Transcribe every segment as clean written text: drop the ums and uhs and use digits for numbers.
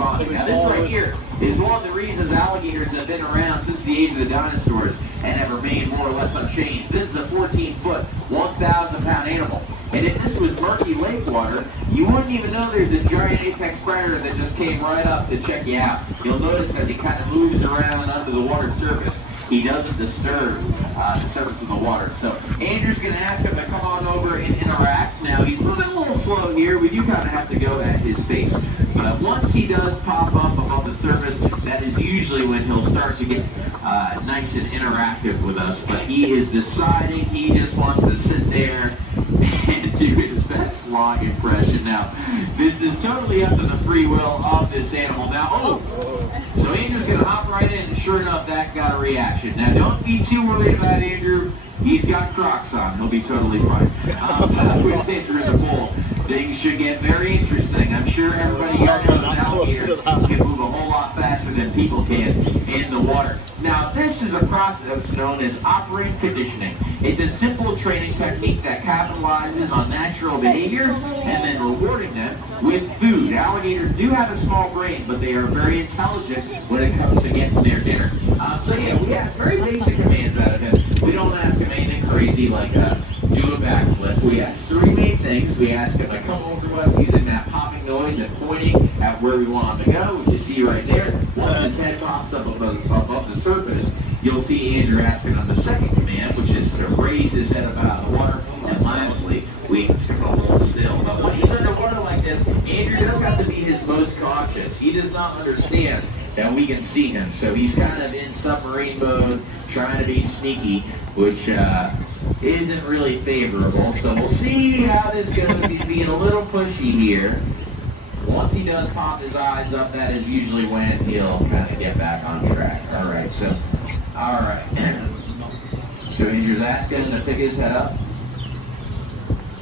responding. Now this right here is one of the reasons alligators have been around since the age of the dinosaurs and have remained more or less unchanged. This is a 14-foot, 1,000-pound animal. And if this was murky lake water, you wouldn't even know there's a giant apex predator that just came right up to check you out. You'll notice as he kind of moves around under the water surface, he doesn't disturb the surface of the water. So Andrew's going to ask him to come on over and interact. Now he's moving a little slow here. We do kind of have to go at his pace. But once he does pop up above the surface, that is usually when he'll start to get nice and interactive with us. But he is deciding he just wants to sit there and do his best slog impression. Now, this is totally up to the free will of this animal. Now, so Andrew's going to hop right in, and sure enough, that got a reaction. Now, don't be too worried about Andrew. He's got Crocs on. He'll be totally fine. With Andrew in the pool, things should get very interesting. I'm sure everybody here knows alligators can move a whole lot faster than people can in the water. Now, this is a process known as operant conditioning. It's a simple training technique that capitalizes on natural behaviors and then rewarding them with food. Alligators do have a small brain, but they are very intelligent when it comes to getting their dinner. So yeah, we ask very basic commands out of him. We don't ask him anything crazy like do a backflip. We ask three main things. We ask him to come over to us using that popping noise and pointing at where we want him to go, which you see right there. Once his head pops up above the surface, you'll see Andrew asking him the second command, which is to raise his head up out of the water. And lastly, we ask him to hold still. But when he's underwater like this, Andrew does have to be his most cautious. He does not understand that we can see him. So he's kind of in submarine mode, trying to be sneaky, which isn't really favorable. So we'll see how this goes. He's being a little pushy here. Once he does pop his eyes up, that is usually when he'll kind of get back on track. All right. So Andrew's asking him to pick his head up.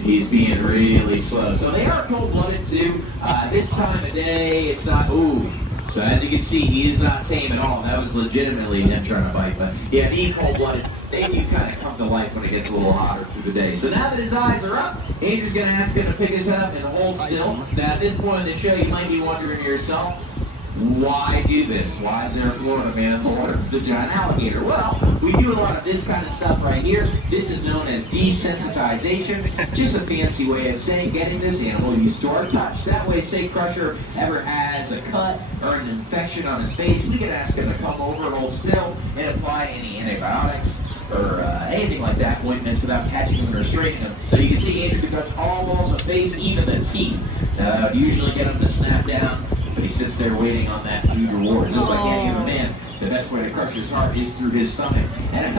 He's being really slow. So they are cold-blooded too. This time of day, it's not, So as you can see, he is not tame at all. That was legitimately him trying to bite. But yeah, being cold-blooded, they do kind of come to life when it gets a little hotter through the day. So now that his eyes are up, Andrew's going to ask him to pick his head up and hold still. Now at this point in the show, you might be wondering to yourself, why do this? Why is there a Florida man holding the giant alligator? Well, we do a lot of this kind of stuff right here. This is known as desensitization. Just a fancy way of saying getting this animal used to our touch. That way, say Crusher ever has a cut or an infection on his face, we can ask him to come over and hold still and apply any antibiotics or anything like that, ointments, without catching him or restraining him. So you can see Andrew can touch all of the face, even the teeth. Usually get him to snap down, but he sits there waiting on that food reward. Just like any other man, the best way to crush his heart is through his stomach. And